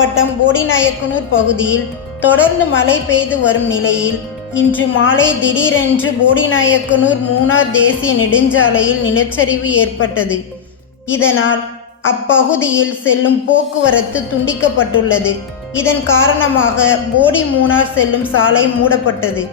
மாவட்டம் போடிநாயக்கனூர் பகுதியில் தொடர்ந்து மழை பெய்து வரும் நிலையில் இன்று மாலை திடீரென்று போடிநாயக்கனூர் மூணார் தேசிய நெடுஞ்சாலையில் நிலச்சரிவு ஏற்பட்டது. இதனால் அப்பகுதியில் செல்லும் போக்குவரத்து துண்டிக்கப்பட்டுள்ளது. இதன் காரணமாக போடி மூணார் செல்லும் சாலை மூடப்பட்டது.